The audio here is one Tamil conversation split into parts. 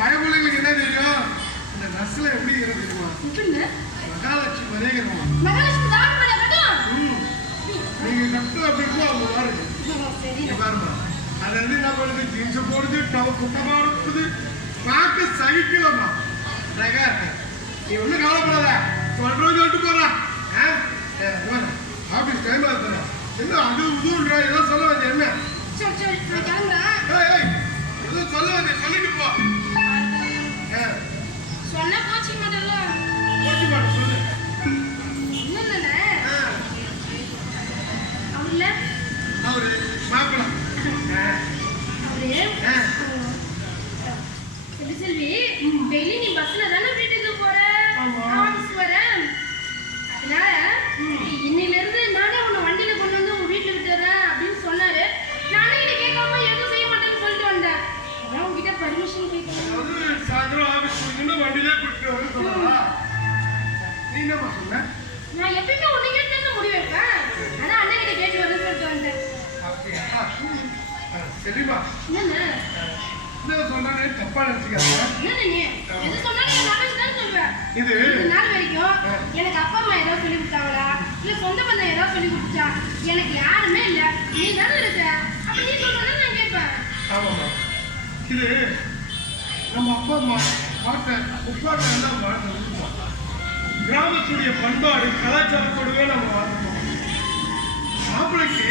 பயமுள்ளைங்களுக்கு என்ன தெரியும்? இந்த நர்ஸ்ல எப்படி தெரியுமா? மகாலட்சுமி வரைகிறோம். நீங்க கட்டு அப்படி இருக்கும் அவங்க பாருங்க. பாருமா அதாவது என்ன பண்ணுது? ஜீன்ஸ் போடுது, குட்டமா இருக்குது, பார்க்க சகிக்கலமா. நீ ஒன்றும் கவலைப்படாத, சொல்றது சொல்லிட்டு போறான். ஆபீஸ் டைம் ஆகுது. என்ன அது உதுன்றா? ஏதோ சொல்ல வந்தேன். என்ன ஏதோ சொல்ல வந்தேன், சொல்லிட்டு போ. சொன்ன கோச்சி மாட்டல கோச்சி மாட்ட சொல்லு. அவரு மாப்பிள்ள செல்வி டெய்லி நீ பஸ்ல தானே வீட்டுக்கு போற, ஆபீஸ் வர. அதனால இன்னில இருந்து நானே உன்னை வண்டியில கொண்டு வந்து உங்க வீட்டுல விட்டுறேன் அப்படின்னு சொன்னாரு. நானே இதை கேட்காம எதுவும் செய்ய மாட்டேன்னு சொல்லிட்டு வந்தேன். அதான் உங்ககிட்ட பர்மிஷன் கேட்கணும். சாயந்தரம் ஆபீஸ் போய் வண்டியிலே கூட்டிட்டு வந்து சொல்லலா? நீ என்னமா சொன்ன? நான் எப்பயுமே உன்னை கேட்டு தான் முடிவு வைப்பேன். ஆனா அண்ணன் கிட்ட கேட்டு வரேன்னு சொல்லிட்டு வந்தேன். சரிமா என்ன சொன்னானே தப்பா நினைச்சுக்காத. எது சொன்னாலும் நாளைக்கு தான் சொல்லுவேன். இது நாள் வரைக்கும் எனக்கு அப்பா அம்மா ஏதாவது சொல்லி கொடுத்தாங்களா, இல்ல சொந்த பந்தம் ஏதாவது சொல்லி கொடுத்தா? எனக்கு யாருமே இல்ல, நீ தானே இருக்க. அப்ப நீ சொல்றதா நான் கேட்பேன். ஆமாமா, இது நம்ம அப்பா அம்மா பாட்ட உப்பாட்ட எல்லாம் வாழ்ந்து கிராமத்துடைய பண்பாடு கலாச்சாரத்தோடவே நம்ம வாழ்ந்தோம். மாப்பிளைக்கு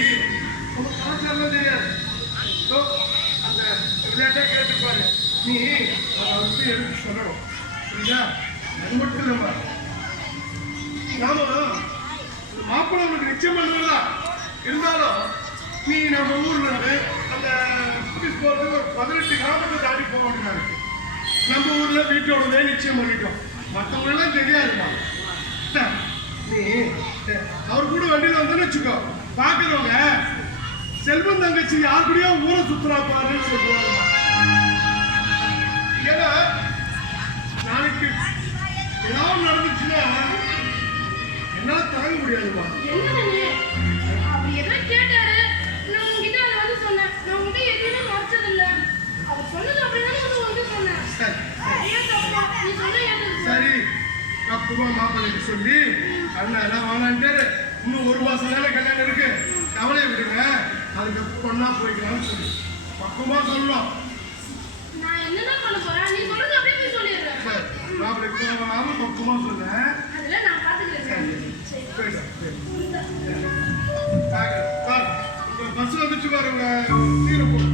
நம்ம கலாச்சாரம் தெரியாது. அந்த விளையாட்டா கேட்டுப்பாரு. நீ அதை வந்து எடுத்து சொல்லணும். புரியுதா? அது மட்டும் இல்லைம்மா, நாம மாப்பிள்ளை உனக்கு நிச்சயம் பண்ணுவதா இருந்தாலும் நீ நம்ம ஊர்ல இருந்து அந்த ஆஃபீஸ் போகிறது ஒரு 18 கிராமத்தை தாண்டி போக வேண்டியதா இருக்கு. நம்ம ஊர்ல வீட்டோடவே நிச்சயம் பண்ணிட்டோம். மற்றவங்களெல்லாம் தெரியாதுமா. நீ அவர் கூட வண்டியில் வந்தேன்னு வச்சுக்கோ, பார்க்குறவங்க செல்வம் தங்கச்சி யார் கூடயோ ஊரை சுற்றுலா பாருன்னு சொல்லுவாங்க. ஏன்னா நாளைக்கு ஏதாவது நடந்துச்சுன்னா என்னால தாங்க முடியாதுமா. அப்படி எதாவது கேட்டாரு, நான் உங்ககிட்ட அதை வந்து சொன்னேன். நான் உங்ககிட்ட எதுவுமே மறைச்சதில்ல. அவர் சொன்னது அப்படிதான் வந்து உங்ககிட்ட சொன்னேன். நீ சொன்ன சரி, பக்குவமா மாப்பிள்ளைக்கு சொல்லி அண்ணா எல்லாம் வாங்கலான்ட்டு இன்னும் 1 மாசம் நேரம் கல்யாணம் இருக்கு, கவலையை விடுங்க, அதுக்கு பொண்ணா போய்க்கலாம்னு சொல்லி பக்குவமா சொல்லலாம். நான் என்னதான் பண்ண போறேன்? நீ சொல்றது அப்படியே போய் சொல்லிடுறேன். மாப்பிள்ளைக்கு போகாம பக்குவமா சொல்லேன். அதெல்லாம் நான் பாத்துக்கிறேன். பஸ் வந்துச்சு பாருங்க, சீரை போடு.